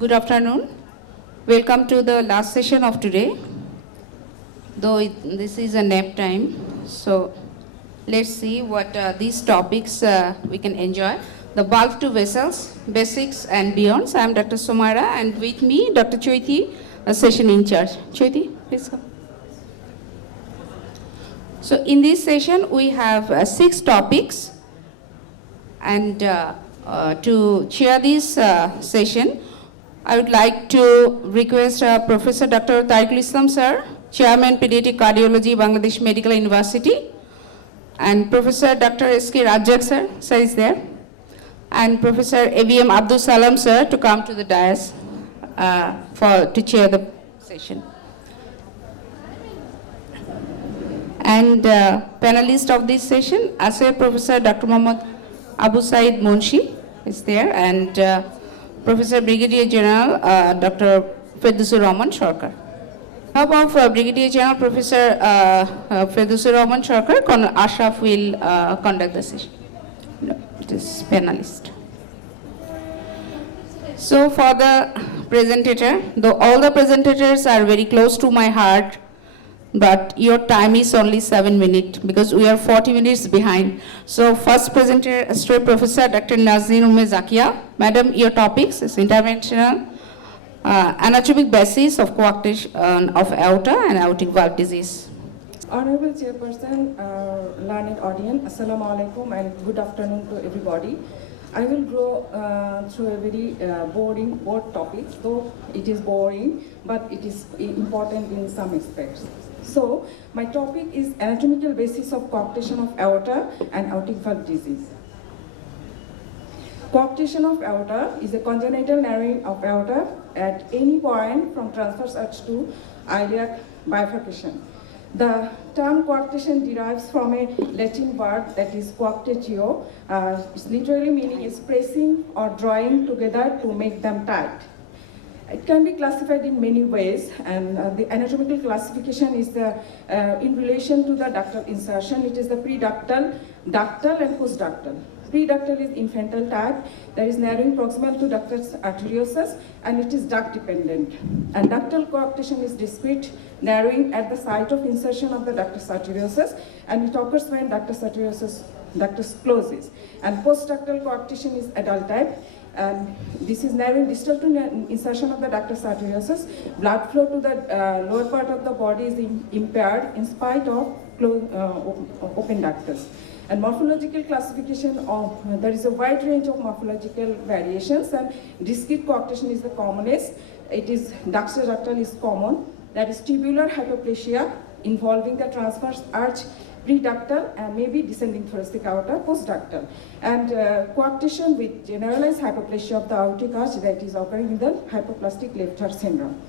Good afternoon. Welcome to the last session of today. Though this is a nap time, so let's see what these topics we can enjoy. The bulk to vessels, basics and beyonds. I am Dr. Somara, and with me, Dr. Choiti, a session in charge. Choiti, please come. So in this session, we have 6 topics, and to chair this session, I would like to request Professor Dr. Tariqul Islam sir, Chairman Pediatric Cardiology, Bangladesh Medical University, and Professor Dr. S.K. Rajak sir is there, and Professor A.V.M. Abdul Salam sir to come to the dais to chair the session. And panelist of this session, Associate Professor Dr. Muhammad Abu Said Munshi is there, and Professor Brigadier General Dr. Firdausi Rahman Sarkar. How about Brigadier General Professor Firdausi Rahman Sarkar? Ashraf will conduct the session. No, this panelist. So for the presenter, though all the presentators are very close to my heart, but your time is only 7 minutes because we are 40 minutes behind. So first presenter, Associate Professor Dr. Nazneen Umme Zakia. Madam, your topics is interventional anatomic basis of coarctation of aorta and aortic valve disease. Honorable Chairperson, learned audience, Assalamu alaikum and good afternoon to everybody. I will go through a very boring topic, though it is boring, but it is important in some aspects. So, my topic is anatomical basis of coarctation of aorta and aortic valve disease. Coarctation of aorta is a congenital narrowing of aorta at any point from transverse arch to iliac bifurcation. The term coarctation derives from a Latin word that is coarctatio. Its literally meaning is pressing or drawing together to make them tight. It can be classified in many ways, and the anatomical classification is in relation to the ductal insertion. It is the preductal, ductal, and postductal. Preductal is infantile type, there is narrowing proximal to ductus arteriosus, and it is duct dependent. And ductal coarctation is discrete narrowing at the site of insertion of the ductus arteriosus, and it occurs when ductus closes. And postductal coarctation is adult type, and this is narrowing distal to insertion of the ductus arteriosus. Blood flow to the lower part of the body is impaired in spite of open ductus. And morphological classification there is a wide range of morphological variations, and discrete coarctation is the commonest. It is ductal is common. That is tubular hypoplasia involving the transverse arch, preductal, and maybe descending thoracic aorta, postductal. And coarctation with generalized hypoplasia of the aortic arch that is occurring in the hypoplastic left heart syndrome.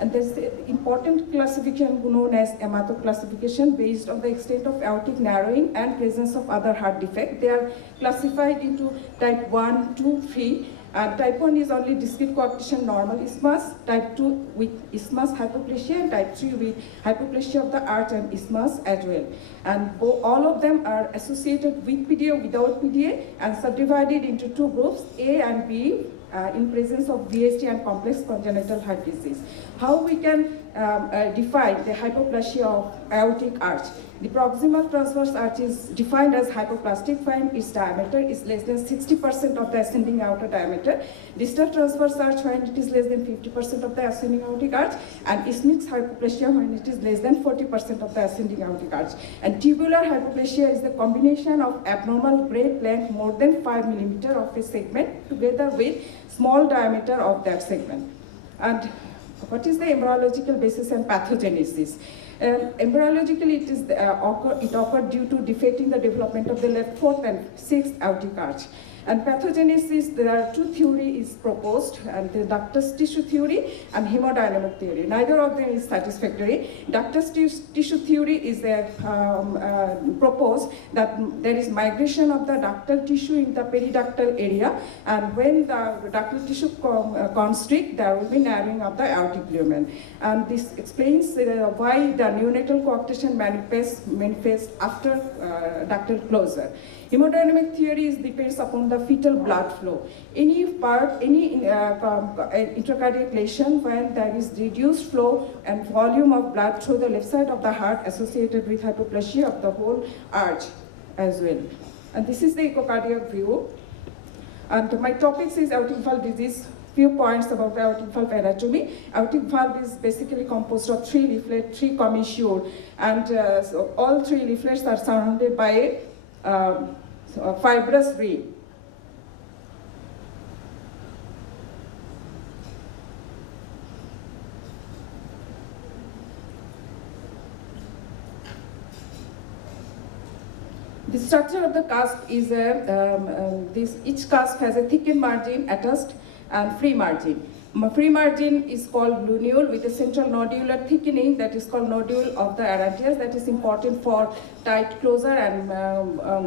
And there's an important classification known as Amato classification based on the extent of aortic narrowing and presence of other heart defect. They are classified into type 1, 2, 3. Type 1 is only discrete coarctation normal isthmus, type 2 with isthmus hypoplasia, and type 3 with hypoplasia of the arch and isthmus as well. And all of them are associated with PDA or without PDA and subdivided into 2 groups, A and B, in presence of VSD and complex congenital heart disease. How we can define the hypoplasia of aortic arch? The proximal transverse arch is defined as hypoplastic when its diameter is less than 60% of the ascending aorta diameter. Distal transverse arch when it is less than 50% of the ascending aortic arch, and isthmic hypoplasia when it is less than 40% of the ascending aortic arch. And tubular hypoplasia is the combination of abnormal great length more than 5 mm of a segment together with small diameter of that segment. And what is the embryological basis and pathogenesis? Embryologically, it occurred due to defect in the development of the left fourth and sixth aortic arch. And pathogenesis, there are 2 theories proposed, and the ductus tissue theory and hemodynamic theory. Neither of them is satisfactory. Ductus tissue theory is proposed that there is migration of the ductal tissue in the periductal area, and when the ductal tissue constrict, there will be narrowing of the aortic lumen. And this explains why the neonatal coarctation manifests after ductal closure. Hemodynamic theory depends upon the fetal blood flow. Any intracardiac lesion when there is reduced flow and volume of blood through the left side of the heart associated with hypoplasia of the whole arch as well. And this is the echocardiac view. And my topic is aortic valve disease. Few points about the aortic valve anatomy. Aortic valve is basically composed of 3 leaflets, 3 commissure, and so all 3 leaflets are surrounded by a fibrous ring. The structure of the cusp is each cusp has a thickened margin attached and free margin. Free margin is called lunule with a central nodular thickening that is called nodule of the Arantius, that is important for tight closure and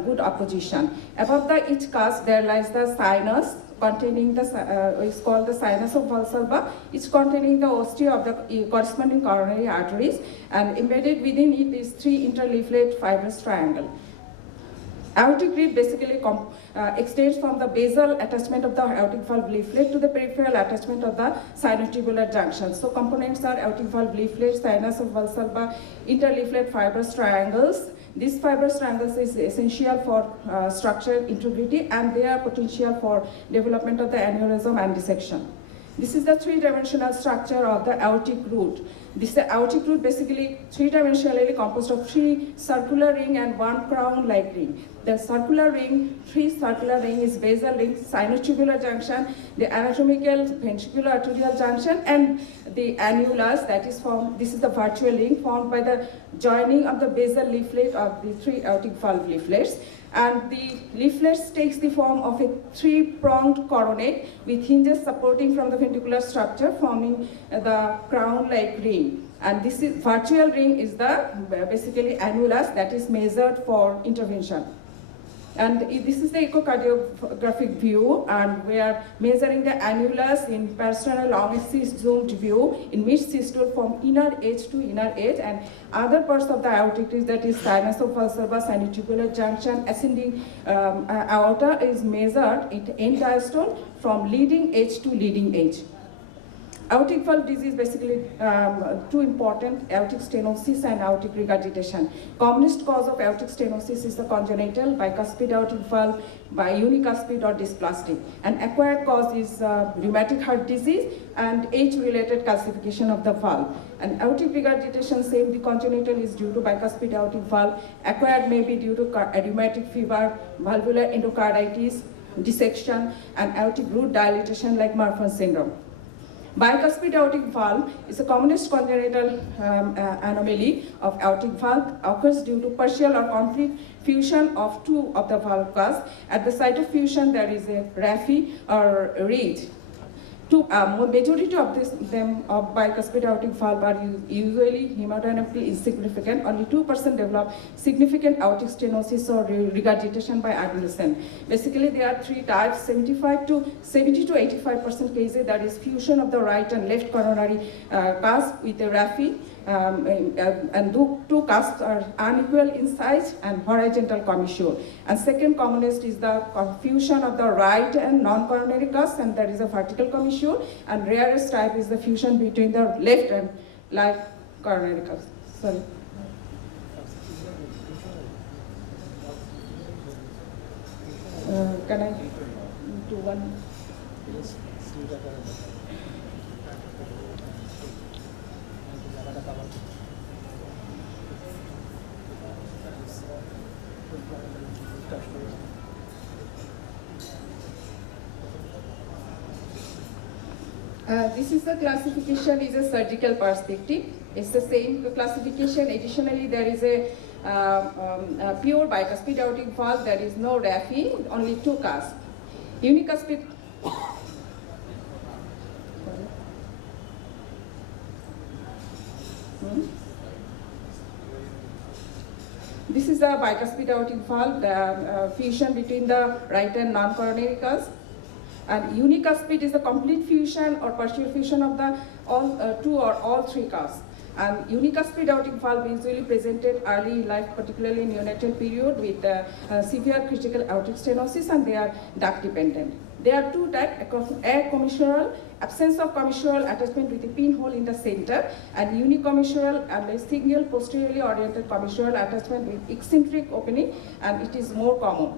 good opposition. Above each cusp there lies the sinus containing the is called the sinus of Valsalva, it's containing the ostia of the corresponding coronary arteries, and embedded within it is 3 interleaflet fibrous triangle. Aortic reed basically extends from the basal attachment of the aortic valve leaflet to the peripheral attachment of the sinotubular junction. So components are aortic valve leaflet, sinus of Valsalva, interleaflet fibrous triangles. These fibrous triangles is essential for structural integrity and they are potential for development of the aneurysm and dissection. This is the 3-dimensional structure of the aortic root. This aortic root basically 3-dimensionally composed of 3 circular ring and 1 crown-like ring. The circular ring, 3 circular ring is basal ring, sinotubular junction, the anatomical ventricular arterial junction, and the annulus that is formed. This is the virtual ring formed by the joining of the basal leaflet of the 3 aortic valve leaflets. And the leaflets takes the form of a 3-pronged coronate with hinges supporting from the ventricular structure forming the crown-like ring. And this is virtual ring is the basically annulus that is measured for intervention. And this is the echocardiographic view, and we are measuring the annulus in parasternal long axis zoomed view in mid-systole from inner edge to inner edge, and other parts of the aortic is that is sinus of Valsalva, sinotubular junction, ascending aorta is measured in end diastole from leading edge to leading edge. Aortic valve disease basically 2 important, aortic stenosis and aortic regurgitation. Commonest cause of aortic stenosis is the congenital, bicuspid aortic valve, unicuspid or dysplastic. And acquired cause is rheumatic heart disease and age-related calcification of the valve. And aortic regurgitation, same, the congenital is due to bicuspid aortic valve, acquired may be due to rheumatic fever, valvular endocarditis, dissection, and aortic root dilatation like Marfan syndrome. Bicuspid aortic valve is the commonest congenital anomaly of aortic valve, occurs due to partial or complete fusion of 2 of the valve cusps. At the site of fusion, there is a raphe or reed. Majority of them of bicuspid aortic valve are usually hemodynamically insignificant. Only 2% develop significant aortic stenosis or regurgitation by adolescent. Basically, there are 3 types: 70 to 85% cases, that is fusion of the right and left coronary cusp with a raphe, and 2 cusps are unequal in size and horizontal commissure. And second commonest is the fusion of the right and non-coronary cusp, and that is a vertical commissure. And rarest type is the fusion between the left and right coronary cusp. Sorry. Can I do one? This is the classification is a surgical perspective. It's the same classification. Additionally, there is a pure bicuspid aortic valve. There is no raphe, only 2 cusps. Unicuspid. This is the bicuspid aortic valve, the fusion between the right and non-coronary cusp. And unicuspid is the complete fusion or partial fusion of the all 2 or all 3 cusps. And unicuspid aortic valve usually presented early in life, particularly in neonatal period with severe critical aortic stenosis, and they are duct dependent. There are two types, acommissural, absence of commissural attachment with a pinhole in the center, and unicommissural and a single posteriorly oriented commissural attachment with eccentric opening, and it is more common.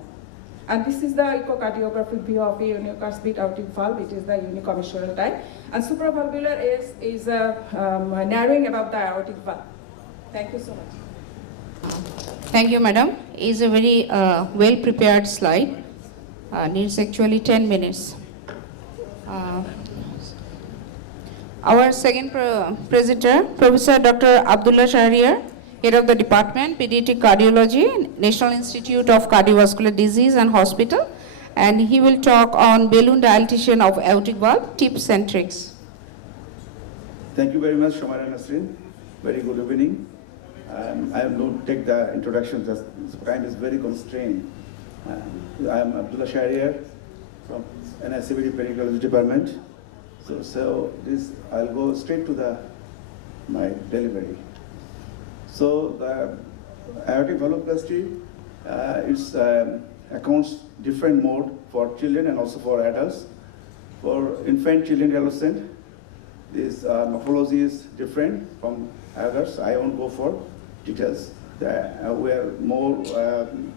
And this is the echocardiographic view of a unicuspid aortic valve. It is the unicommissural type. And supravalvular is narrowing above the aortic valve. Thank you so much. Thank you, madam. It's a very well-prepared slide. Needs actually 10 minutes. Our second presenter, Professor Dr. Abdullah Shahriar, Head of the Department, Pediatric Cardiology, National Institute of Cardiovascular Disease and Hospital, and he will talk on balloon dilatation of aortic valve, tips and tricks. Thank you very much, Shamara Nasrin. Very good evening. I will take the introduction, just time is very constrained. I am Abdullah Shahriar from NICVD Pediatric Department. So this, I'll go straight to my delivery. So the aortic valvoplasty, accounts different mode for children and also for adults. For infant, children, adolescent, this morphology is different from others. I won't go for details. Where more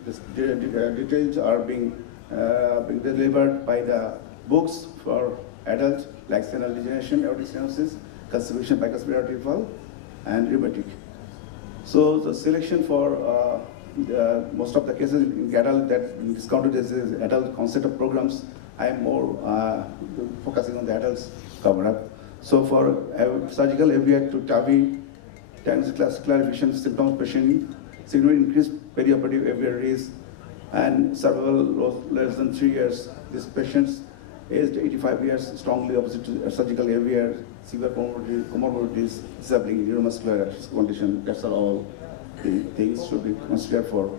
details are being delivered by the books for adults, like senile degeneration, aortic stenosis, conservation bicuspid aortic valve, and rheumatic. So the selection for most of the cases in adult that discounted as adult concept of programs, I am more focusing on the adults cover up. So for surgical AVR to TAVI, clarification, symptoms, patient, significant increased perioperative AVR risk, and survival less than 3 years. These patients aged 85 years, strongly opposite to surgical AVR, severe comorbidities, disabling neuromuscular condition. That's all the things should be considered for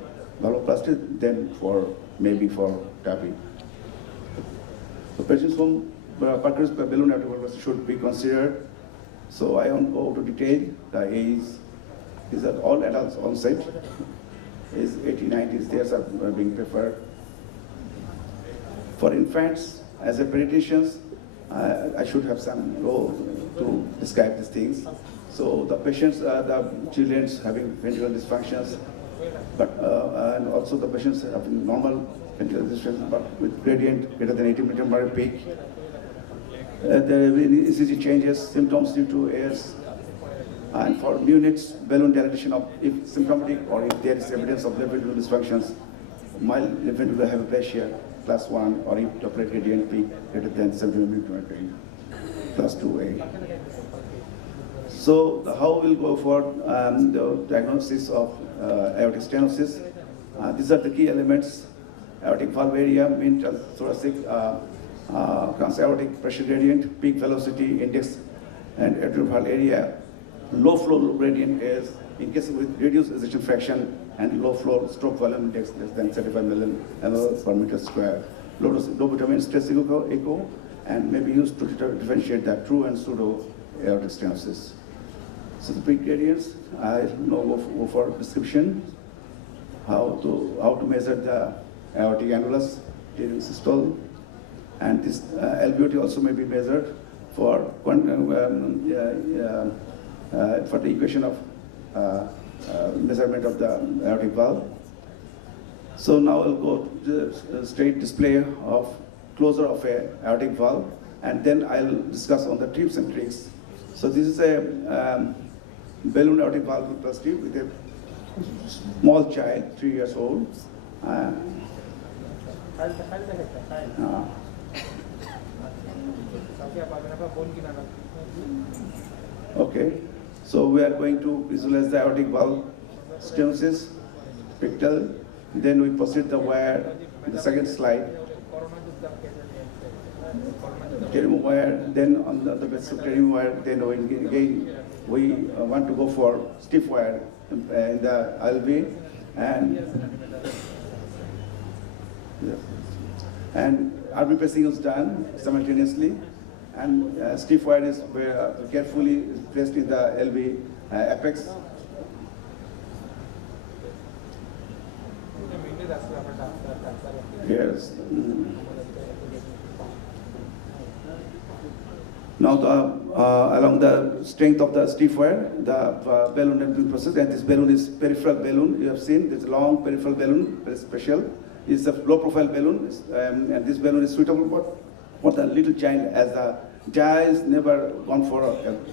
valvoplasty, then maybe for TAVI. So patients from Parker's balloon aortic valvoplasty should be considered. So I won't go to detail. The age is that all adults on site is 80, 90s, theirs are being preferred. For infants, as a pediatrician, I should have some role to describe these things. So the patients, the children having ventricular dysfunctions, but and also the patients having normal ventricular dysfunction, but with gradient greater than 80 millimeter mercury peak. There will be ECG changes, symptoms due to AS, and for units, balloon dilatation of if symptomatic or if there is evidence of left ventricular dysfunctions, mild left ventricular hyperplasia, class 1, or if Doppler gradient peak greater than 70 millimeter mercury, class 2A. So how we'll go for the diagnosis of aortic stenosis. These are the key elements: aortic valve area, mean thoracic, transaortic pressure gradient, peak velocity index, and aortic valve area. Low flow gradient is in case with reduced ejection fraction, and low flow stroke volume index less than 75 million ml per meter square. Low vitamin stress echo, and may be used to differentiate the true and pseudo aortic stenosis. So the peak gradients, I go for description, how to measure the aortic annulus during systole, and this LVOT also may be measured for the equation of measurement of the aortic valve. So now I'll go to the straight display of closure of a aortic valve, and then I'll discuss on the tips and tricks. So this is a balloon aortic valvoplasty with a small child, 3 years old. Okay, so we are going to visualize the aortic valve stenosis, pictal. Then we proceed the wire, the second slide. Pterygium wire, then on the basis of pterygium wire, then we want to go for stiff wire in the LV, and RB pressing is done simultaneously, and stiff wire is carefully placed in the LV, apex. Yes. Now, along the strength of the stiff wire, the balloon emptying process, and this balloon is peripheral balloon. You have seen this long peripheral balloon, very special. It's a low profile balloon, and this balloon is suitable for the little child, as the dia is never gone for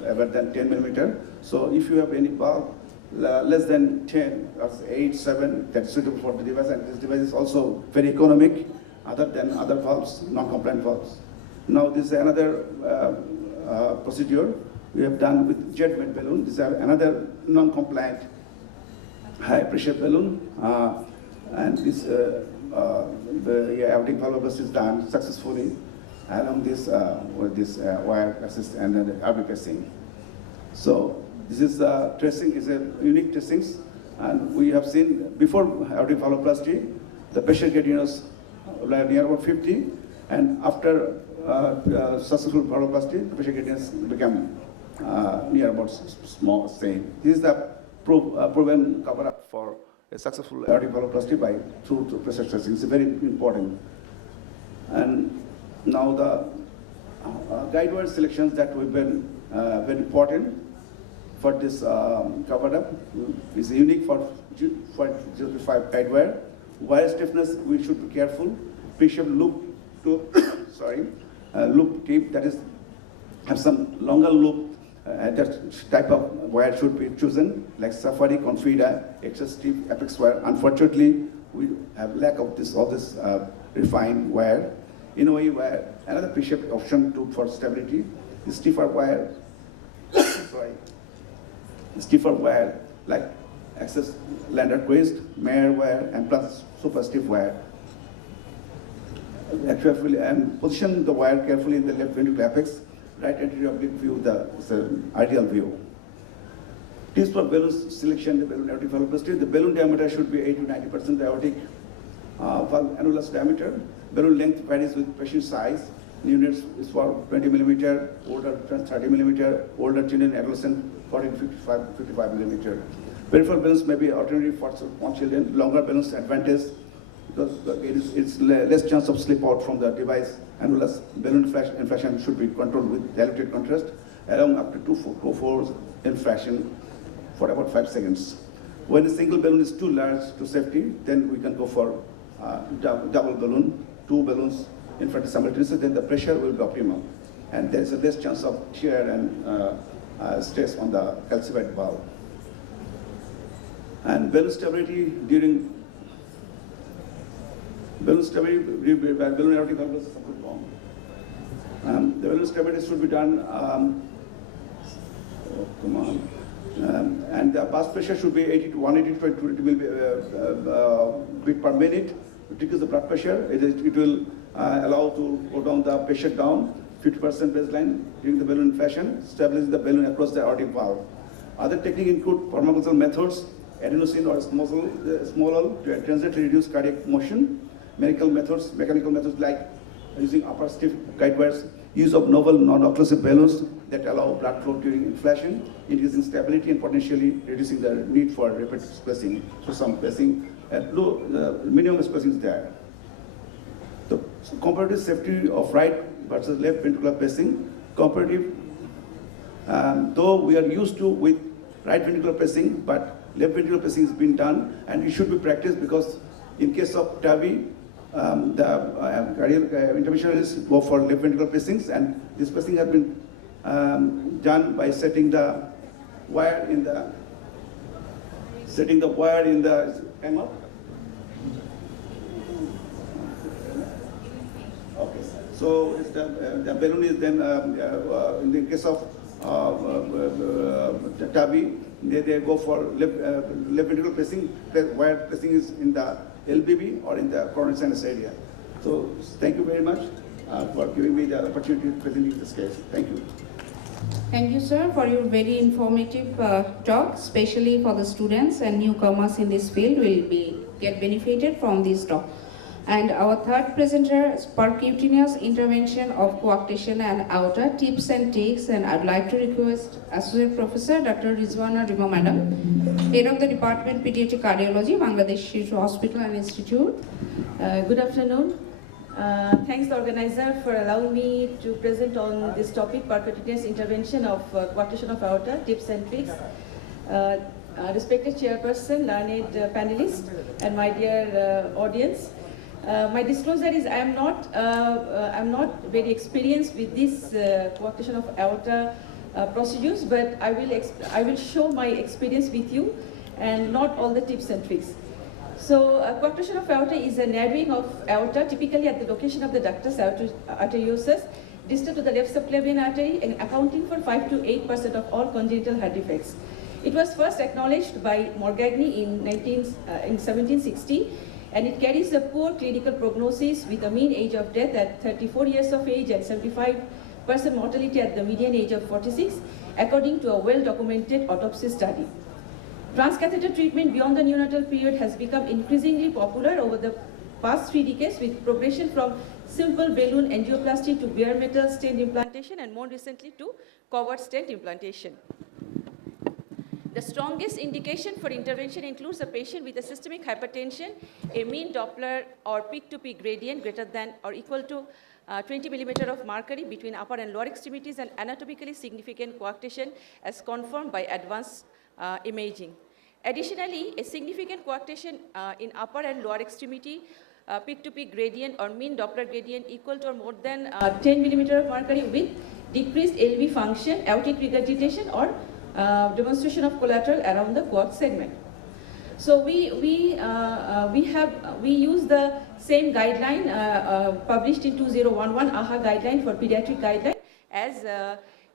ever than 10 millimeter. So if you have any bulb less than 10 or 8, 7, that's suitable for the device, and this device is also very economic, other than other valves, non-compliant valves. Now this is another procedure we have done with jet vent balloon. This is another non-compliant high pressure balloon, and this the aortic valvuloplasty is done successfully along this with this wire assist and then the RB casing. So this is tracing is a unique tracings, and we have seen before aortic valvuloplasty the pressure gradient was near about 50, and after successful valvuloplasty the pressure gradients become near about small same. This is the proven cover up for a successful aortic valvuloplasty by through pressure tracing. It's very important. And now the guide wire selections that we've been very important for this covered up is unique for 0.05 guide wire. Wire stiffness, we should be careful. Pre-shaped loop to loop tip, that is have some longer loop. That type of wire should be chosen, like Safari, Confida, excess tip, apex wire. Unfortunately, we have lack of this refined wire. In a way, wire another pre-shaped option for stability is stiffer wire. Sorry, stiffer wire like excess Lander Quest, Mayer wire, and plus super stiff wire. Actually, and position the wire carefully in the left ventricular apex. Right anterior oblique view, it's an ideal view. Tips for balloon selection, the balloon aortic valvuloplasty. The balloon diameter should be 80 to 90% the aortic valve annulus diameter. Balloon length varies with patient size. New units is for 20 millimeter, older 30 millimeter, older children, adolescent 40 to 55 millimeter. Peripheral balloons may be alternative for small children. Longer balloons advantage because it's less chance of slip out from the device. Annulus balloon inflation should be controlled with diluted contrast, along up to 2/4 inflation for about 5 seconds. When a single balloon is too large to safety, then we can go for double balloon, 2 balloons in front simultaneously, then the pressure will be optimal. And there's a less chance of shear and stress on the calcified valve. And balloon stability during balloon aortic valvuloplasty is something wrong. The balloon stability should be done, and the pass pressure should be 80 to 180 to 220 beat per minute. To decrease the blood pressure, it will allow to go down the pressure down 50% baseline during the balloon inflation, stabilize the balloon across the aortic valve. Other techniques include pharmacological methods, adenosine or small to transiently reduce cardiac motion. Mechanical methods like using upper stiff guide wires, use of novel non-occlusive balloons that allow blood flow during inflation, increasing stability and potentially reducing the need for rapid spacing. So some spacing at low, minimum spacing is there. The comparative safety of right versus left ventricular pacing, comparative, though we are used to with right ventricular pacing, but left ventricular pacing has been done, and it should be practiced because in case of TAVI, the cardiac interventionalists go for left ventricular pacings, and this pacing has been done by setting the wire in the hammer. Okay, so it's the balloon is then in the case of TAVI, they go for left ventricular pacing. Wire pacing is in the LBB or in the coronary sinus area. So thank you very much for giving me the opportunity to present this case. Thank you. Thank you, sir, for your very informative talk, especially for the students and newcomers in this field will get benefited from this talk. And our third presenter is percutaneous intervention of coarctation and aorta, tips and tricks. And I'd like to request Associate Professor Dr. Rizwana Rima Madam, Head of the Department Pediatric Cardiology, Bangladesh Shishu Hospital and Institute. Good afternoon. Thanks the organizer for allowing me to present on this topic, percutaneous intervention of coarctation of aorta, tips and tricks. Respected chairperson, learned panelists, and my dear audience. My disclosure is I'm not very experienced with this coarctation of aorta procedures, but I will show my experience with you and not all the tips and tricks. So, coarctation of aorta is a narrowing of aorta, typically at the location of the ductus arteriosus, distal to the left subclavian artery, and accounting for 5 to 8% of all congenital heart defects. It was first acknowledged by Morgagni in 1760, and it carries a poor clinical prognosis with a mean age of death at 34 years of age and 75% mortality at the median age of 46, according to a well-documented autopsy study. Transcatheter treatment beyond the neonatal period has become increasingly popular over the past 3 decades, with progression from simple balloon angioplasty to bare metal stent implantation, and more recently to covered stent implantation. The strongest indication for intervention includes a patient with a systemic hypertension, a mean Doppler or peak-to-peak gradient greater than or equal to 20 millimeter of mercury between upper and lower extremities, and anatomically significant coarctation as confirmed by advanced imaging. Additionally, a significant coarctation in upper and lower extremity, peak-to-peak gradient or mean Doppler gradient equal to or more than 10 millimeter of mercury with decreased LV function, aortic regurgitation, or demonstration of collateral around the quad segment. So we use the same guideline published in 2011 AHA guideline for pediatric guideline as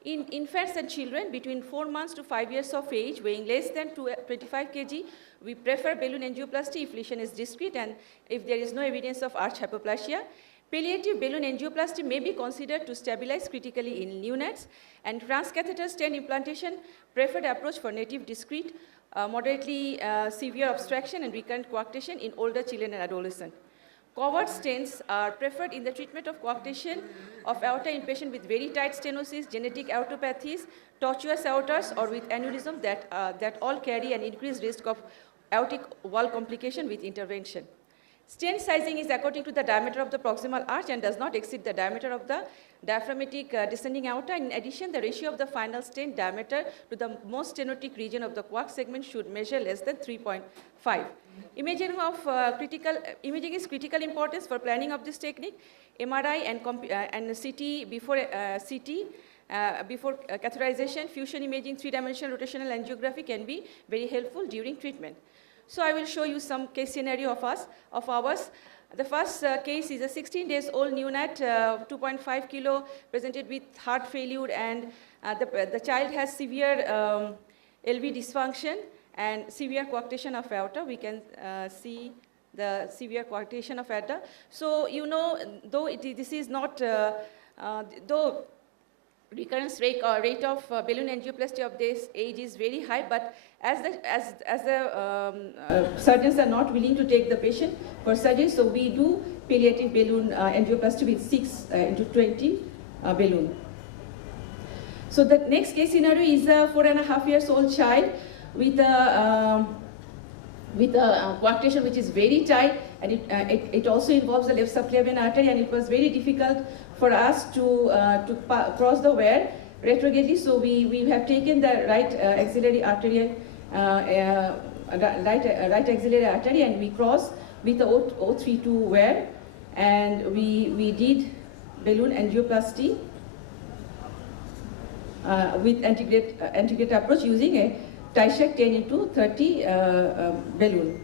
in infants and children between 4 months to 5 years of age weighing less than 25 kg, we prefer balloon angioplasty if lesion is discrete and if there is no evidence of arch hypoplasia. Palliative balloon angioplasty may be considered to stabilize critically in neonates, and transcatheter stent implantation preferred approach for native discrete, moderately severe obstruction and recurrent coarctation in older children and adolescents. Covered stents are preferred in the treatment of coarctation of aorta in patients with very tight stenosis, genetic aortopathies, tortuous aortas, or with aneurysm that all carry an increased risk of aortic wall complication with intervention. Stent sizing is according to the diameter of the proximal arch and does not exceed the diameter of the diaphragmatic descending aorta. In addition, the ratio of the final stent diameter to the most stenotic region of the coarc segment should measure less than 3.5. Imaging is critical importance for planning of this technique. MRI and CT before catheterization, fusion imaging, 3-dimensional rotational angiography can be very helpful during treatment. So I will show you some case scenario of ours. The first case is a 16 days old neonat, 2.5 kilo, presented with heart failure, and the child has severe LV dysfunction and severe coarctation of aorta. We can see the severe coarctation of aorta. So you know, though this is not, though recurrence rate of balloon angioplasty of this age is very high, but as the surgeons are not willing to take the patient for surgery, so we do palliative balloon angioplasty with 6 into 20 balloon. So the next case scenario is a 4.5 years old child with a coarctation which is very tight, and it also involves the left subclavian artery, and it was very difficult for us to cross the wire retrogradely. So we have taken the right axillary artery, right axillary artery, and we crossed with the O32 wire, and we did balloon angioplasty with integrate approach using a Tyshak 10 into 30 balloon.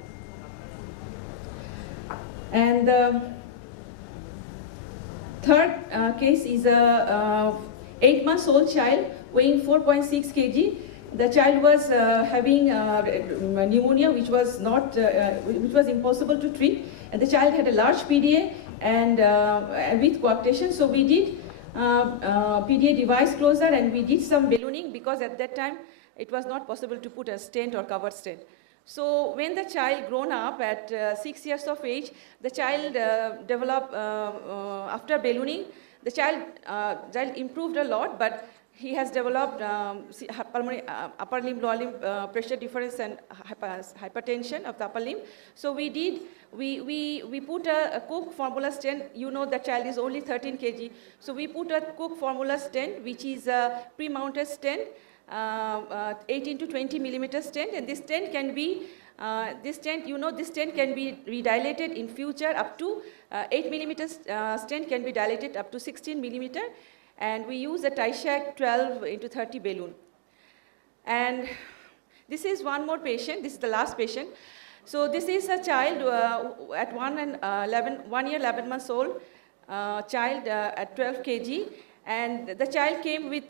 And the third case is a 8-month-old child weighing 4.6 kg. The child was having pneumonia, which was impossible to treat, and the child had a large PDA and with coarctation. So we did PDA device closure, and we did some ballooning because at that time it was not possible to put a stent or covered stent. So when the child grown up at 6 years of age, the child developed, after ballooning, the child improved a lot, but he has developed pulmonary, upper limb, lower limb pressure difference and hypertension of the upper limb. So we put a Cook formula stent. You know the child is only 13 kg. So we put a Cook formula stent, which is a pre-mounted stent, 18 to 20 millimeter stent, and this stent can be, this stent can be redilated in future up to 8 millimeter stent can be dilated up to 16 millimeter, and we use a Tyshak 12 into 30 balloon. And this is one more patient. This is the last patient. So this is a child at 1 year 11 months old, child at 12 kg, and the child came with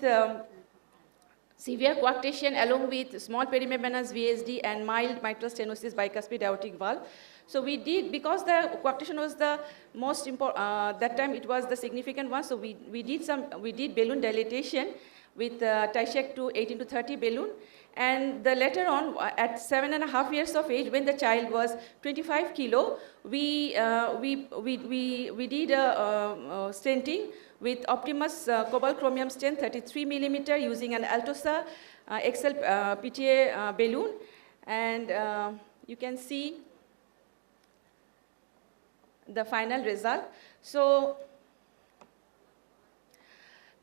severe coarctation along with small perimembranous VSD and mild mitral stenosis bicuspid aortic valve. So we did, because the coarctation was the most important, that time it was the significant one, so we did balloon dilatation with Tyshak 2 18 to 30 balloon. And the later on, at 7.5 years of age, when the child was 25 kilo, we did a stenting with Optimus cobalt chromium stent 33 millimeter using an Altosa XL PTA balloon, and you can see the final result. So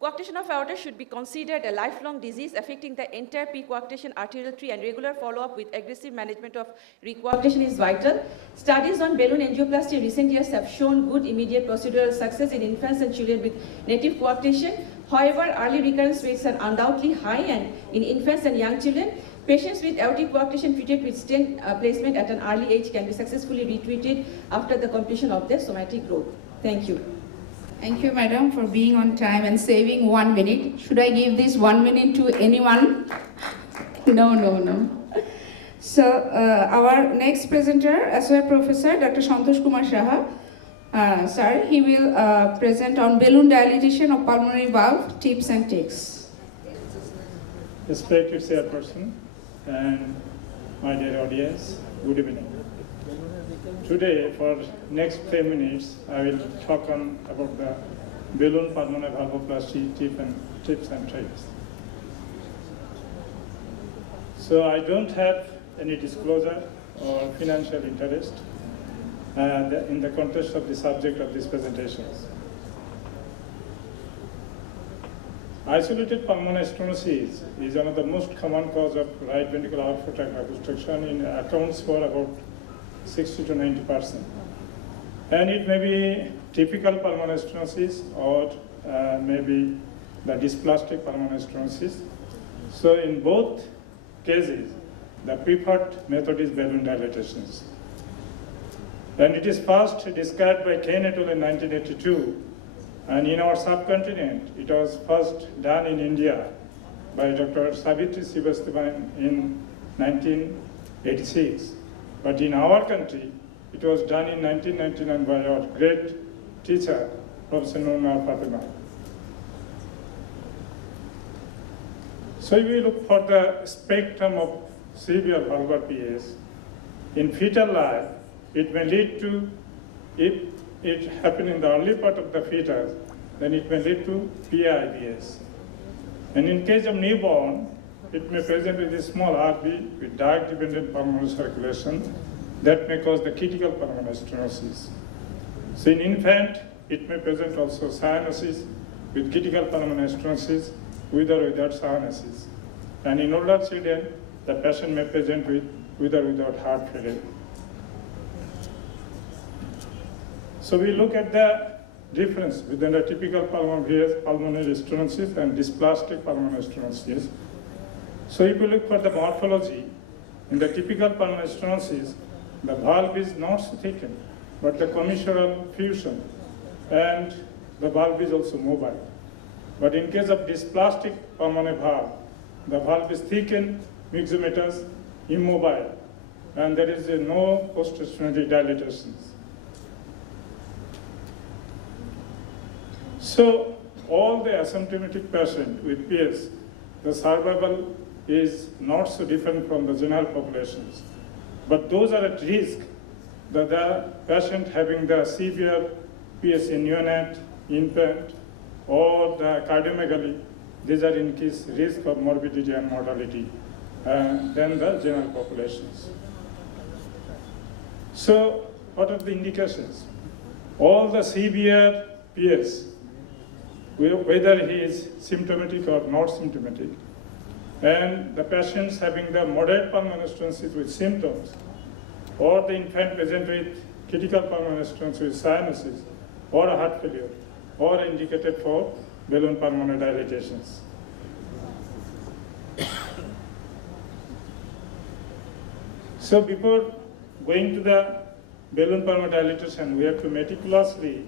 coarctation of aorta should be considered a lifelong disease affecting the entire pre-coarctation arterial tree, and regular follow-up with aggressive management of recoarctation is vital. Studies on balloon angioplasty in recent years have shown good immediate procedural success in infants and children with native coarctation. However, early recurrence rates are undoubtedly high, and in infants and young children, patients with aortic coarctation treated with stent placement at an early age can be successfully retreated after the completion of their somatic growth. Thank you. Thank you, madam, for being on time and saving 1 minute. Should I give this 1 minute to anyone? No. So, our next presenter, Associate Professor Dr. Santosh Kumar Saha, sir, he will present on balloon dilatation of pulmonary valve, tips and tricks. Respected chairperson and my dear audience, good evening. Today, for next 10 minutes, I will talk about the balloon pulmonary valvoplasty tips and tricks. So I don't have any disclosure or financial interest in the context of the subject of these presentations. Isolated pulmonary stenosis is one of the most common cause of right ventricular outflow tract obstruction. It accounts for about 60 to 90%. And it may be typical pulmonary stenosis or maybe the dysplastic pulmonary stenosis. So in both cases, the preferred method is balloon dilatations. And it is first described by Kane et al. In 1982. And in our subcontinent, it was first done in India by Dr. Savitri Srivastavan in 1986. But in our country, it was done in 1999 by our great teacher, Professor Nurna Fatima. So if we look for the spectrum of severe valvular PS, in fetal life, it may lead to, if it happens in the early part of the fetus, then it may lead to PIBS. And in case of newborn, it may present with a small RV with diet-dependent pulmonary circulation that may cause the critical pulmonary stenosis. So in infant, it may present also cyanosis with critical pulmonary stenosis with or without cyanosis. And in older children, the patient may present with or without heart failure. So we look at the difference between the typical pulmonary stenosis and dysplastic pulmonary stenosis. So if you look for the morphology, in the typical pulmonary stenosis, the valve is not so thickened, but the commissural fusion, and the valve is also mobile. But in case of dysplastic pulmonary valve, the valve is thickened, myxomatous, immobile, and there is no post-stenotic dilatations. So all the asymptomatic patient with PS, the survival is not so different from the general populations. but those are at risk. The patient having the severe PS in neonate, infant, or the cardiomegaly, these are increased risk of morbidity and mortality than the general populations. So, what are the indications? All the severe PS, whether he is symptomatic or not symptomatic, and the patients having the moderate pulmonary stenosis with symptoms, or the infant present with critical pulmonary stenosis with cyanosis, or a heart failure, or indicated for balloon pulmonary dilatations. So before going to the balloon pulmonary dilatation, we have to meticulously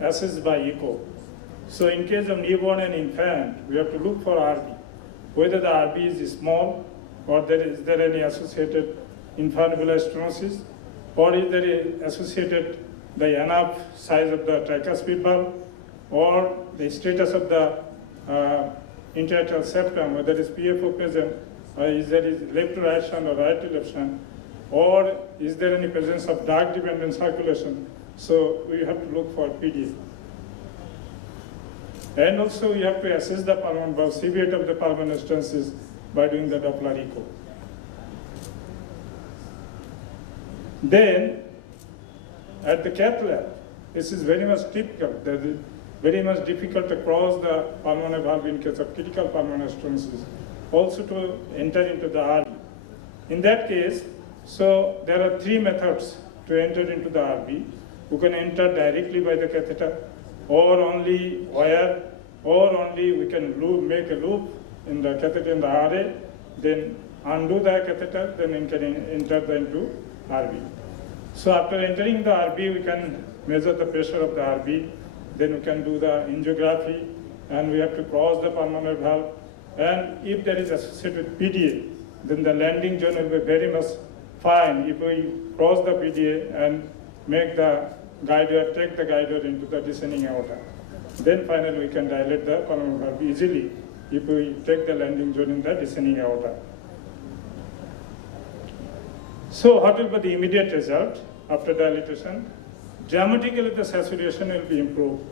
assess by echo. So in case of newborn and infant, we have to look for RB, whether the RB is small, or is there any associated infundibulary stenosis, or is there associated the enough size of the tricuspid valve, or the status of the interatrial septum, whether it is PFO present, or is there left to right shunt or right to left shunt, or is there any presence of dark dependent circulation. So we have to look for PDA. And also we have to assess the pulmonary valve severity of the pulmonary stenosis by doing the Doppler echo. Then, at the cath lab, this is very much typical. That is very much difficult to cross the pulmonary valve in case of critical pulmonary stenosis, also to enter into the RB. In that case, so there are three methods to enter into the RB. You can enter directly by the catheter, or only wire, or only we can make a loop in the catheter in the RA, then undo the catheter, then you can enter into RB. So after entering the RB, we can measure the pressure of the RB, then we can do the angiography, and we have to cross the pulmonary valve. And if there is associated PDA, then the landing zone will be very much fine if we cross the PDA and make the guide wire, take the guide wire into the descending aorta. Then finally we can dilate the pulmonary valve easily if we take the landing zone in the descending aorta. So what will be the immediate result after dilatation? Dramatically the saturation will be improved.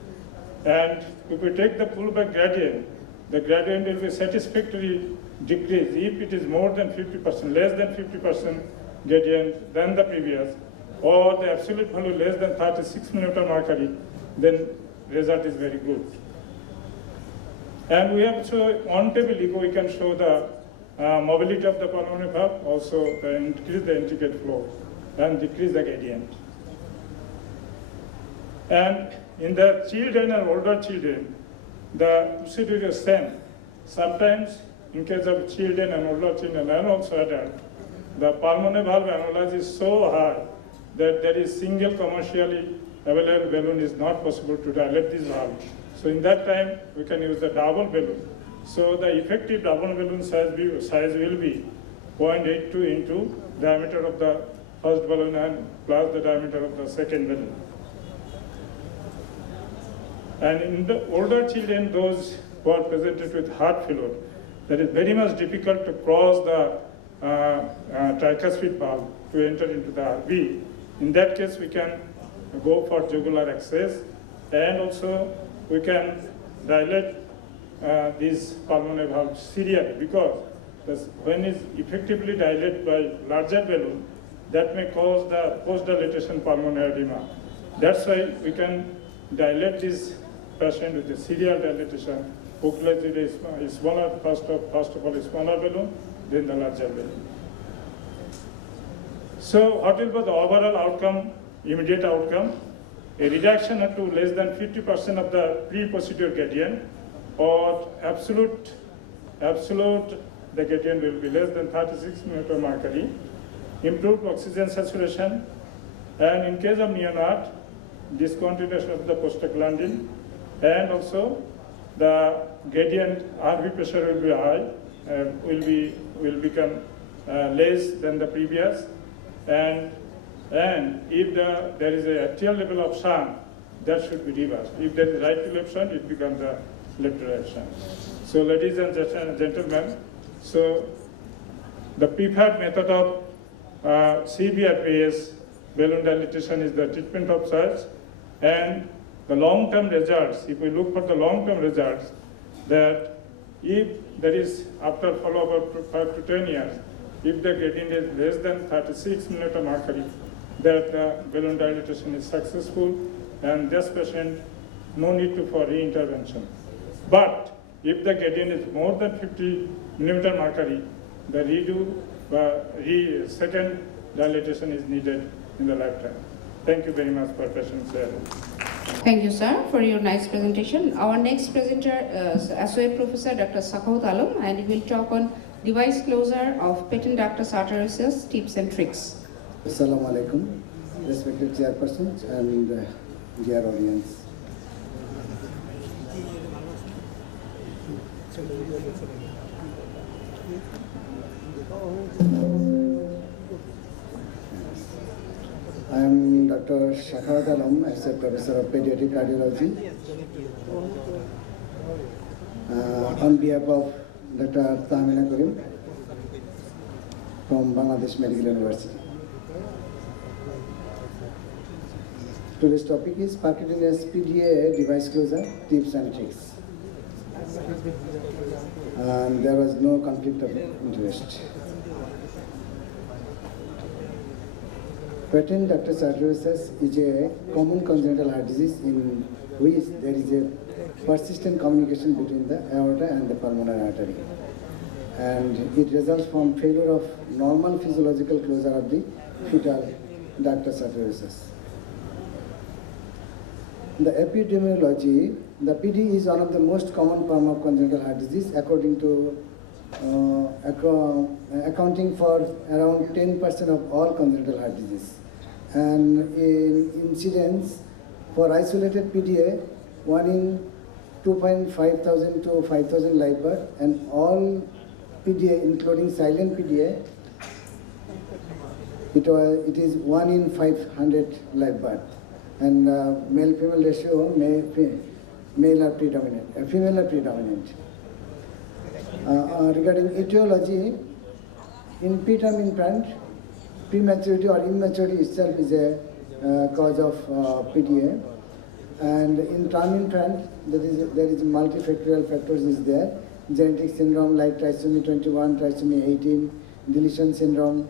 And if we take the pullback gradient, the gradient will be satisfactorily decreased. If it is more than 50%, less than 50% gradient than the previous, or the absolute value less than 36 mm mercury, then result is very good. And we have so on table echo, we can show the mobility of the pulmonary valve, also increase the intricate flow and decrease the gradient. And in the children and older children, the procedure is same. Sometimes in case of children and older children and also adult, the pulmonary valve annulus is so high that there is single commercially available balloon is not possible to dilate this valve. So in that time, we can use the double balloon. So the effective double balloon size will be 0.82 into diameter of the first balloon and plus the diameter of the second balloon. And in the older children, those who are presented with heart failure, that is very much difficult to cross the tricuspid valve to enter into the RB. In that case, we can go for jugular access, and also we can dilate this pulmonary valve serially, because when it's effectively dilated by larger balloon, that may cause the post-dilatation pulmonary edema. That's why we can dilate this patient with a serial dilatation, vocalize with a smaller, first of all, a smaller balloon, then the larger balloon. So what will be the overall outcome, immediate outcome? A reduction up to less than 50% of the pre-procedure gradient, or absolute, the gradient will be less than 36 mm mercury, improved oxygen saturation, and in case of neonate, discontinuation of the prostaglandin, and also the gradient RV pressure will be high, will become less than the previous, and if there is a atrial level of shunt, that should be reversed. If there is right to left shunt, it becomes the left to right shunt. So ladies and gentlemen, so the preferred method of severe PS, balloon dilatation is the treatment of such. And the long-term results, if we look for the long-term results, that if there is, after follow-up of 5 to 10 years, if the gradient is less than 36 mm mercury, that the balloon dilatation is successful, and this patient no need for re-intervention. But if the gradient is more than 50 mm mercury, the second dilatation is needed in the lifetime. Thank you very much for patience. Thank you, sir, for your nice presentation. Our next presenter is Associate Professor Dr. Sakhaut Alam, and he will talk on device closure of patent ductus arteriosus, tips and tricks. Assalamu alaikum, respected chairpersons and dear audience. I am Dr. Sakhaut Alam, Associate Professor of Pediatric Cardiology. On behalf of Dr. Tahmina Karim from Bangladesh Medical University. Today's topic is percutaneous PDA device closure, tips and tricks. And there was no conflict of interest. Patent ductus arteriosus is a common congenital heart disease in which there is a persistent communication between the aorta and the pulmonary artery. And it results from failure of normal physiological closure of the fetal ductus arteriosus. The epidemiology, the PD is one of the most common form of congenital heart disease according to accounting for around 10% of all congenital heart disease. And in incidence for isolated PDA, 1 in 2.5 thousand to 5,000 live birth, and all PDA including silent PDA, it is 1 in 500 live birth. And male-female ratio, male are predominant, female are predominant. Regarding etiology, in preterm infant, prematurity or immaturity itself is a cause of PDA. And in term infant, there is multifactorial factors is there. Genetic syndrome like trisomy 21, trisomy 18, deletion syndrome,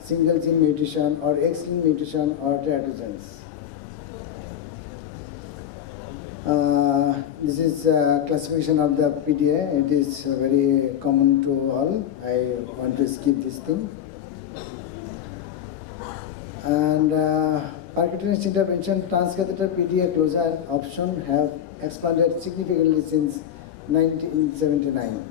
single gene mutation or X-linked mutation or teratogens. This is classification of the PDA. It is very common to all. I want to skip this thing. And percutaneous intervention transcatheter PDA closure option have expanded significantly since 1979.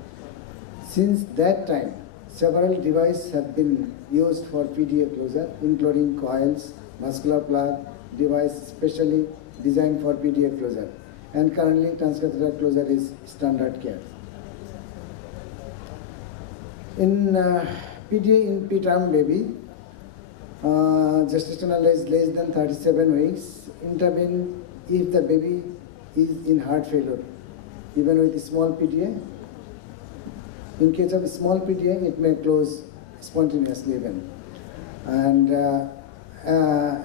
Since that time, several devices have been used for PDA closure, including coils, muscular plug device specially designed for PDA closure. And currently, transcatheter closure is standard care. In PDA in preterm baby, gestational age less than 37 weeks, intervene if the baby is in heart failure, even with small PDA. In case of small PDA, it may close spontaneously even. And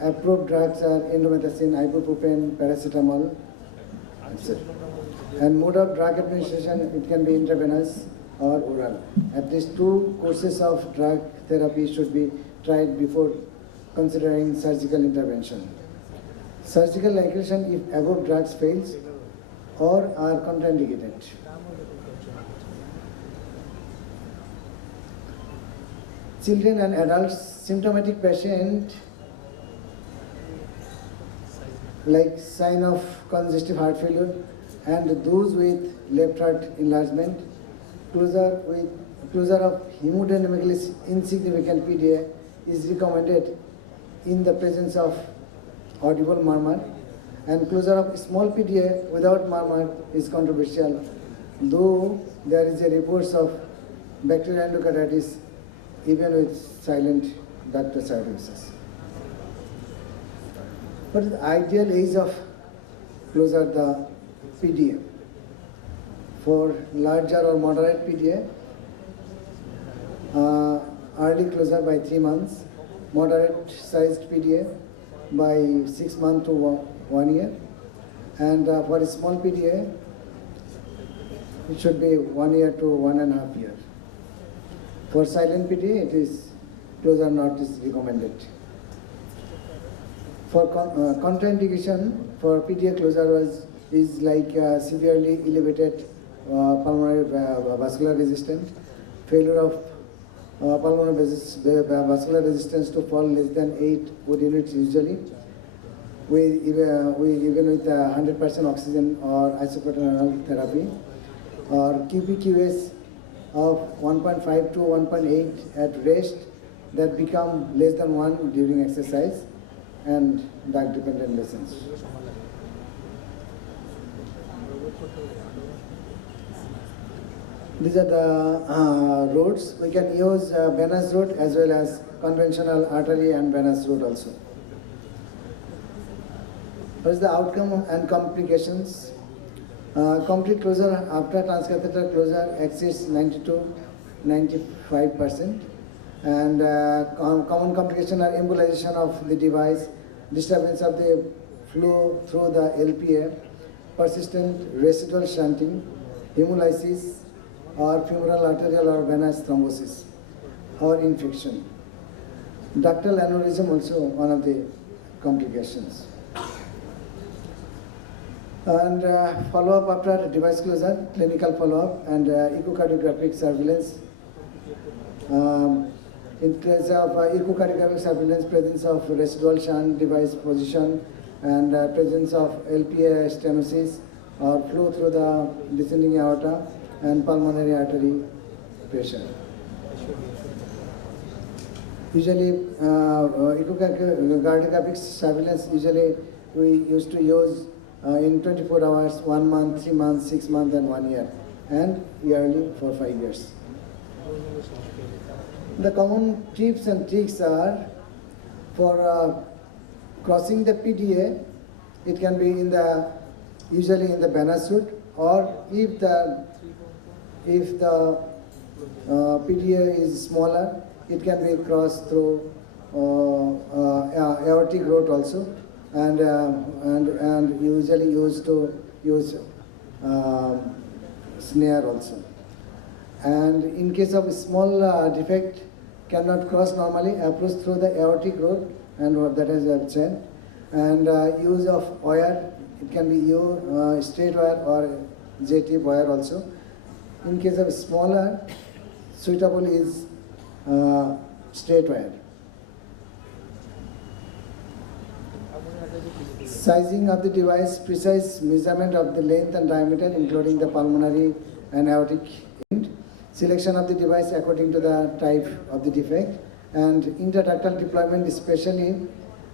approved drugs are indomethacin, ibuprofen, paracetamol, etc. And mode of drug administration, it can be intravenous or oral. At least 2 courses of drug therapy should be tried before considering surgical intervention. Surgical ligation if above drugs fails or are contraindicated. Children and adults, symptomatic patient like sign of congestive heart failure and those with left heart enlargement, closure of hemodynamically insignificant PDA is recommended in the presence of audible murmur, and closure of small PDA without murmur is controversial, though there is a reports of bacterial endocarditis even with silent ductus arteriosus. What is the ideal age of closure the PDA? For larger or moderate PDA, early closure by 3 months, moderate sized PDA by 6 months to 1 year. And for a small PDA, it should be 1 year to 1.5 years. For silent PDA, it is closure not is recommended. For contraindication for PDA closure is like severely elevated pulmonary vascular resistance, failure of pulmonary vascular resistance to fall less than 8 wood units usually. We even with 100% oxygen or isoproterenol therapy, or QPQS of 1.5 to 1.8 at rest that become less than 1 during exercise, and drug-dependent lessons. These are the routes. We can use venous route as well as conventional artery and venous route also. What is the outcome and complications? Complete closure after transcatheter closure exceeds 90 to 95%. And common complications are embolization of the device, disturbance of the flow through the LPA, persistent residual shunting, hemolysis, or femoral arterial or venous thrombosis, or infection. Ductal aneurysm also one of the complications. And follow-up after device closure, clinical follow-up, and echocardiographic surveillance. In case of echocardiographic surveillance, presence of residual shunt device position and presence of LPA stenosis or flow through the descending aorta and pulmonary artery pressure. Usually, echocardiographic surveillance, usually we used to use in 24 hours, 1 month, 3 months, 6 months, and 1 year, and yearly for 5 years. The common tips and tricks are for crossing the PDA. It can be usually in the venous route, or if the PDA is smaller, it can be crossed through aortic route also, and usually used to use snare also. And in case of a small defect, cannot cross normally, approach through the aortic route, and that is I've said. And use of wire, it can be straight wire or J-tip wire also. In case of smaller, suitable is straight wire. Sizing of the device, precise measurement of the length and diameter, including the pulmonary and aortic end. Selection of the device according to the type of the defect, and intraductal deployment, especially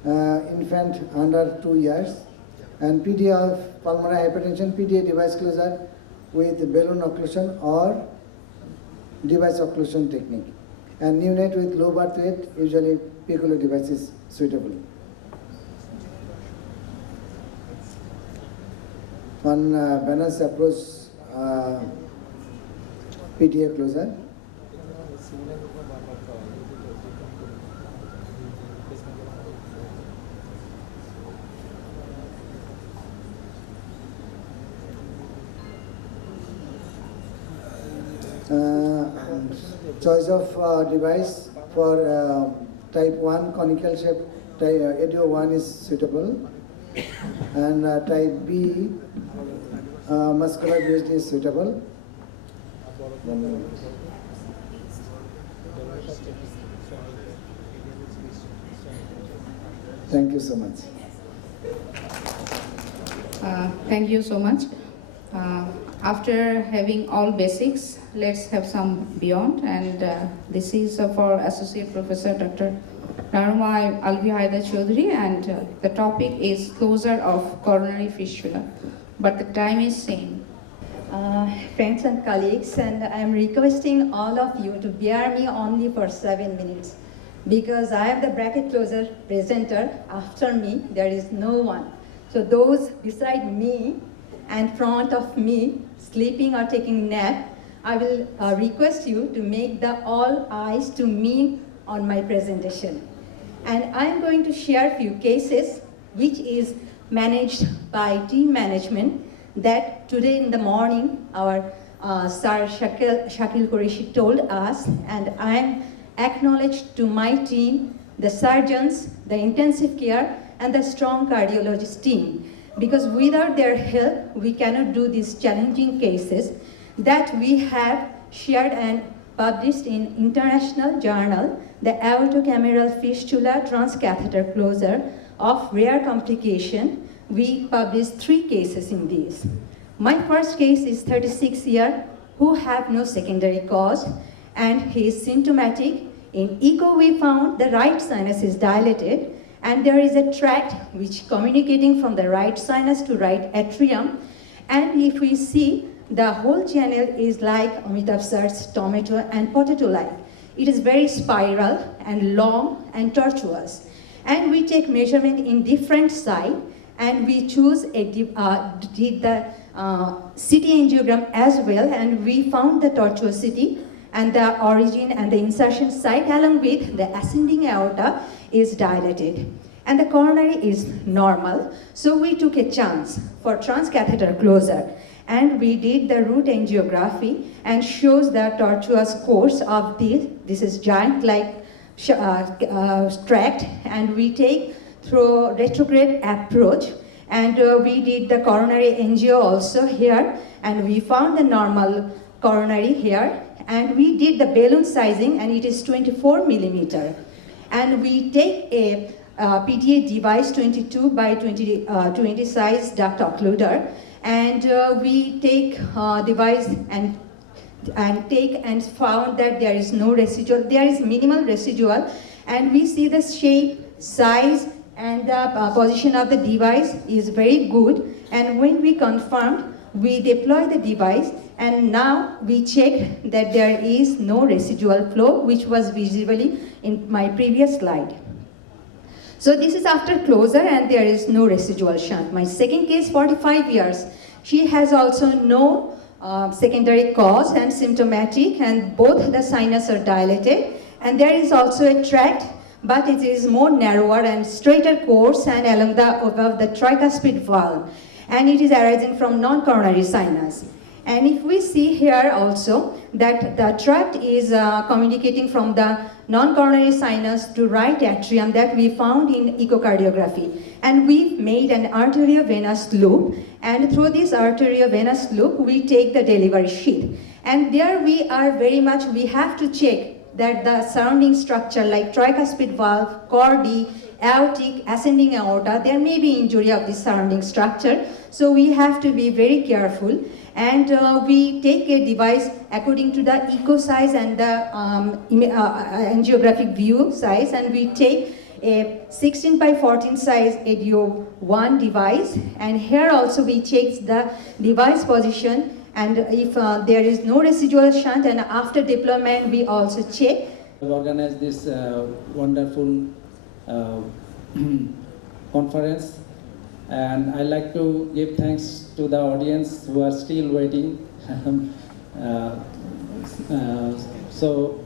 infant under 2 years, and PDA of pulmonary hypertension, PDA device closure with balloon occlusion or device occlusion technique, and neonate with low birth weight, usually Piccolo device is suitable. One venous approach PDA closure. Choice of device for type 1 conical shape, ADO 1 is suitable, and type B muscular based is suitable. Thank you so much. Thank you so much. After having all basics, let's have some beyond, and this is for Associate Professor Dr. Naruma Alvi Haidar Choudhury, and the topic is closure of coronary fistula, but the time is same. Friends and colleagues, and I am requesting all of you to bear me only for 7 minutes, because I am the bracket closer presenter. After me, there is no one. So those beside me and front of me, sleeping or taking nap, I will request you to make the all eyes to me on my presentation. And I'm going to share a few cases which is managed by team management that today in the morning our Sir Shakil Qureshi told us, and I'm acknowledged to my team, the surgeons, the intensive care, and the strong cardiologist team. Because without their help, we cannot do these challenging cases that we have shared and published in international journal, the aortocameral fistula transcatheter closure of rare complication. We published 3 cases in this. My first case is 36-year who have no secondary cause and he is symptomatic. In echo we found the right sinus is dilated and there is a tract which communicating from the right sinus to right atrium, and if we see the whole channel is like Amitabh Sir's tomato and potato like. It is very spiral and long and tortuous, and we take measurement in different side and we choose did the CT angiogram as well, and we found the tortuosity and the origin and the insertion site along with the ascending aorta is dilated and the coronary is normal. So we took a chance for transcatheter closure and we did the root angiography and shows the tortuous course of this is giant like tract, and we take through retrograde approach and we did the coronary angio also here and we found the normal coronary here, and we did the balloon sizing and it is 24 millimeter, and we take a PTA device 22 by 20 size duct occluder, and we take device and found that there is no residual, there is minimal residual, and we see the shape, size and the position of the device is very good, and when we confirmed, we deploy the device and now we check that there is no residual flow which was visibly in my previous slide. So this is after closure and there is no residual shunt. My second case, 45 years. She has also no secondary cause and symptomatic, and both the sinus are dilated, and there is also a tract, but it is more narrower and straighter course and along the above the tricuspid valve, and it is arising from non-coronary sinus. And if we see here also that the tract is communicating from the non-coronary sinus to right atrium that we found in echocardiography. And we made an arteriovenous loop, and through this arteriovenous loop we take the delivery sheath. And there we are very much, we have to check that the surrounding structure like tricuspid valve, chordae, aortic, ascending aorta, there may be injury of the surrounding structure. So we have to be very careful, and we take a device according to the echo size and the angiographic view size, and we take a 16 by 14 size ADO 1 device, and here also we check the device position, and if there is no residual shunt, and after deployment we also check. We organized this wonderful conference, and I'd like to give thanks to the audience who are still waiting. So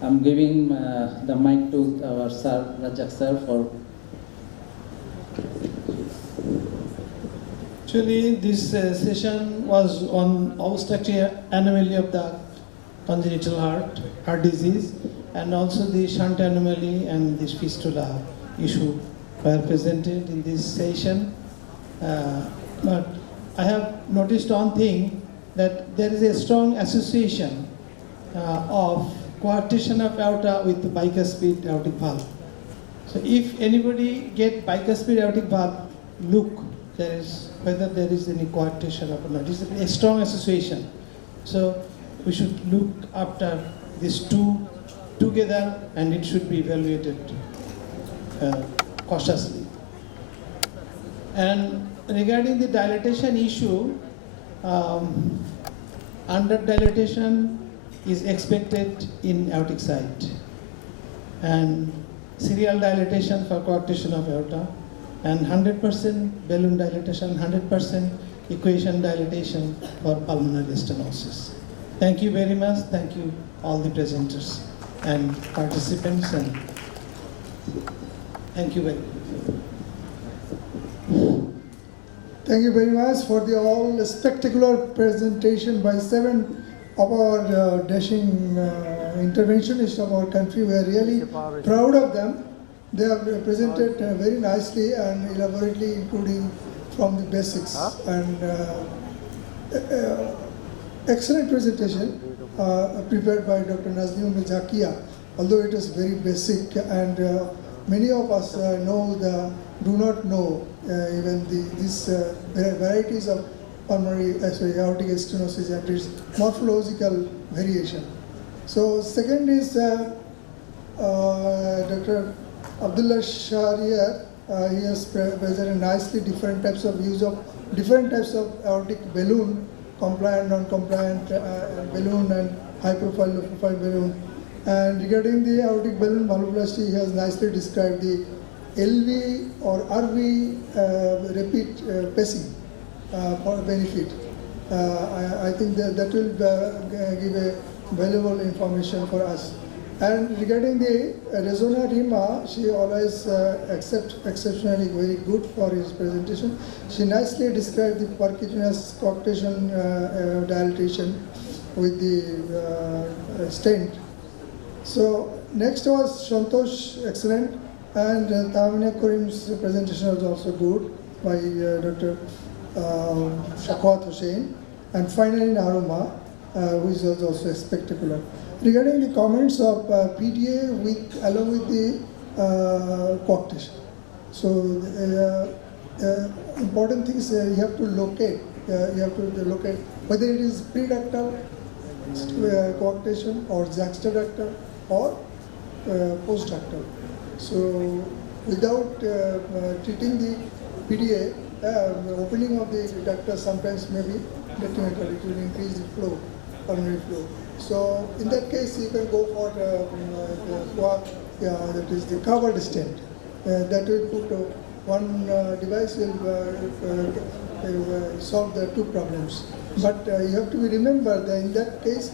I'm giving the mic to our Sir Rajak sir for. Actually, this session was on obstructive anomaly of the congenital heart disease, and also the shunt anomaly and this fistula issue were presented in this session. But I have noticed one thing, that there is a strong association of coarctation of aorta with the bicuspid aortic valve. So if anybody get bicuspid aortic valve, look whether there is any coarctation or not. It's a strong association. So we should look after these two together, and it should be evaluated cautiously. And regarding the dilatation issue, under dilatation is expected in aortic site, and serial dilatation for coarctation of aorta, and 100% balloon dilatation, 100% equation dilatation for pulmonary stenosis. Thank you very much. Thank you all the presenters and participants. And Thank you very much. Thank you very much for the all spectacular presentation by 7 of our dashing interventionists of our country. We are really proud of them. They have presented very nicely and elaborately, including from the basics. And excellent presentation prepared by Dr. Nazim Zakia, although it is very basic and many of us do not know even these varieties of pulmonary aortic stenosis and its morphological variation. So second is Dr. Abdullah Shahriar. He has presented nicely different types of use of different types of aortic balloon, compliant, non-compliant balloon, and high-profile, low-profile balloon. And regarding the aortic balloon valvuloplasty, he has nicely described the LV or RV repeat pacing for benefit. I think that will give a valuable information for us. And regarding the Rezona Rima, she always exceptionally very good for his presentation. She nicely described the percutaneous coarctation dilatation with the stent. So next was Santosh, excellent, and Tamina Karim's presentation was also good by Dr. Shakwat Hussain, and finally Naruma, which was also spectacular. Regarding the comments of PDA along with the coarctation. So important thing is you have to locate. Whether it is preductal coarctation or juxtaductal or postductal. So without treating the PDA, opening of the ductus sometimes may be detrimental. It will increase the flow, pulmonary flow. So in that case, you can go for that is the covered stent. That will put one device will solve the two problems. But you have to remember that in that case,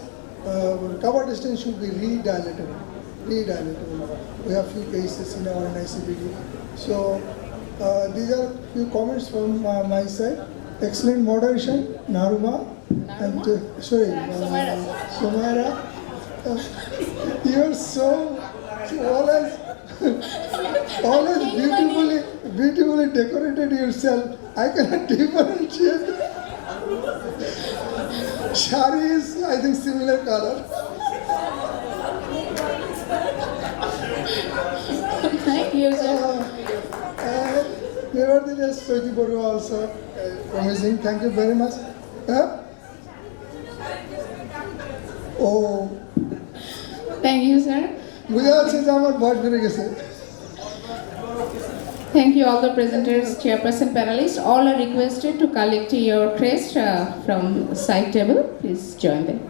covered stent should be redilatable. We have few cases in our NICBD. So these are few comments from my side. Excellent moderation, Naruma. And Sumaira. You are so always beautifully decorated yourself. I cannot differentiate. Shari is, I think, similar color. Thank you, sir. Nevertheless, Soji Borua also amazing. Thank you very much. Oh. Thank you, sir. Thank you, all the presenters, chairperson, panelists. All are requested to collect your crest from side table. Please join them.